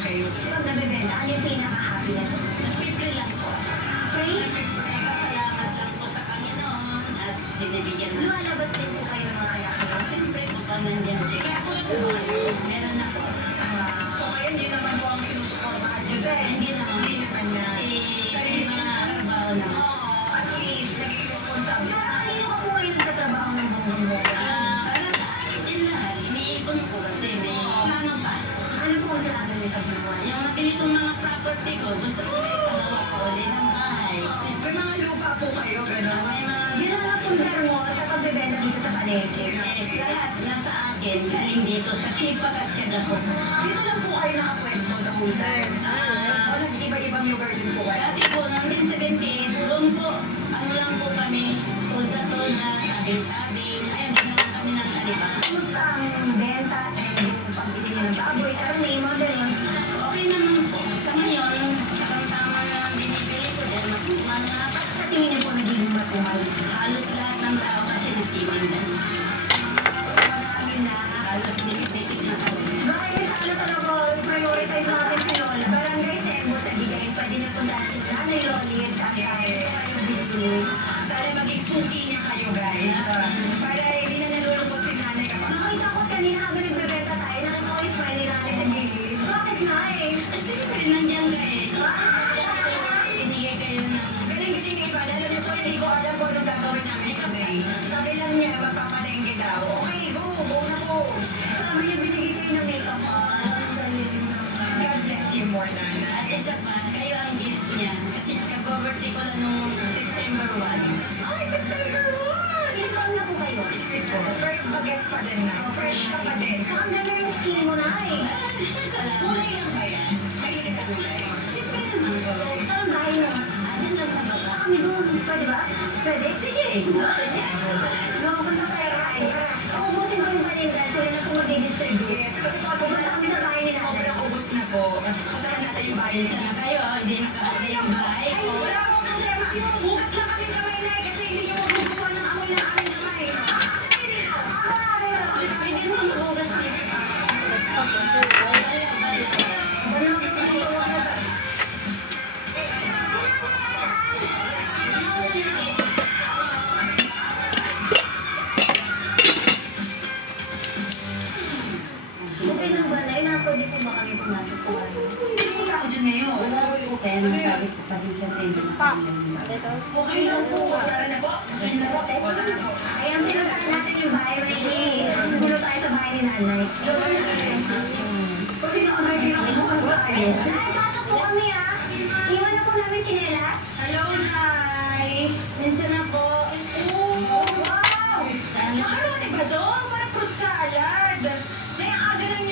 kayo? Pag nabibenta, ano yung pinaka-happiness mo? Nagpipray lang po. Pray? Nagpipray ko, salamat lang po sa Panginoon at binibigyan na. Lumalabas din po kayo ng mga anak ko. Siyempre po pa nandyan sila. Meron na po. So ngayon, yun naman po ang sinusuportahan nyo din. Hindi naman. Hindi naman na. Kasi mga trabaho naman. Oo, at least, naging responsable. Kanino ka po ngayon nagtatrabaho ng buong buhay? Para sa akin din lahat, iniipon ko kasi may plano pa. Ano po ang plano niyo sa buhay? Yung nabili kong mga property ko, gusto ko may pagawa ko ulit ng bahay. May mga lupa po kayo, gano'n. May mga Yun ang napundar mo sa pagbebenta dito sa palengke. yes, lahat nasa akin, galing dito sa sipag at tiyaga ko. Dito lang po kayo nakapwesto the whole time. O nag-iba-ibang lugar din po kayo. Dati po, nang 1978, doon po, ano lang po kami, tulda-tulda, tabing-tabing, ayun, din naman kami ng alipas. Kumusta ang benta and yung pagbili niyo ng baboy? Karami, mga ganun. Okay naman po. Sa ngayon, tama na ang binibili ko dahil mga Sa tingin niyo po nagiging matumal. halos lahat ng tao kasi nagtitinda. Marami na. Halos dikit-dikit na po. Bakit sana talaga prioritize natin si Lola? Barangay Sembo, Tabigayin, pwede niyo po dahil si Nanay Lolit at yung bibili. Sana maging suki niya kayo, guys. Para hindi na nalulungkot si nanay kapag Nakita ko kanina habang nagbebenta tayo, nakita ko yung smile ni Nanay sa gilid. Bakit nga eh? Kasi nandiyan ka eh. Binigay kayo ng galing-galing ni Ivan. Alam niyo po, hindi ko alam kung anong gagawin namin today. Sabi lang niya, magpapalengke daw. Okay, go na po. Sabi niya binigay kayo ng makeup Ang galing naman. God bless you more, at nanay. isa pa, kayo ang gift niya. Kasi ka-birthday ko na nung September 1. Ay, September 1! Ilan taon na po kayo? 64. First bagets pa din na. Fresh ka pa din. Tsaka ang ganda ng skin mo na eh. Salamat. Kulay lang ba yan? Mahilig sa kulay. Siyempre naman ko. Parang bahay mo. Andun lang sa baba. Kami doon, pwede ba? Pwede? Sige, sige. Pumunta tayo kain. Uubusin ko yung paninda, sila na po mag-distribute. Yes, kasi po, Pumunta kami sa bahay nila. sobrang ubus na po. Puntahan natin yung bahay Pasensya na kayo, hindi nakakasya yung bahay Ay, ko. wala akong problema. Bukas lang kami kamay na kasi hindi yung magugustuhan ng amoy ng aming kamay. Pwede mo magugas dito. Okay lang ba, Nay, na pwede po ba kami pumasok sa bahay? Sino yung tao dyan ngayon? Wala po kaya nasabi ko kasi sa tendo na Okay lang po. Tara na po. Gusto niyo na po? Wala na po. Ayan, pinuntahan natin yung bahay, Reggie. Gulo tayo sa bahay ni Nanay. Kasi nakagagawin ako sa bahay. Nay, pasok po kami ah. Iwan na po namin chinelas. Hello, Nay! Pasensya na po. Oh, wow! Makaroni ba doon? Parang fruit salad. Nay, ang aga na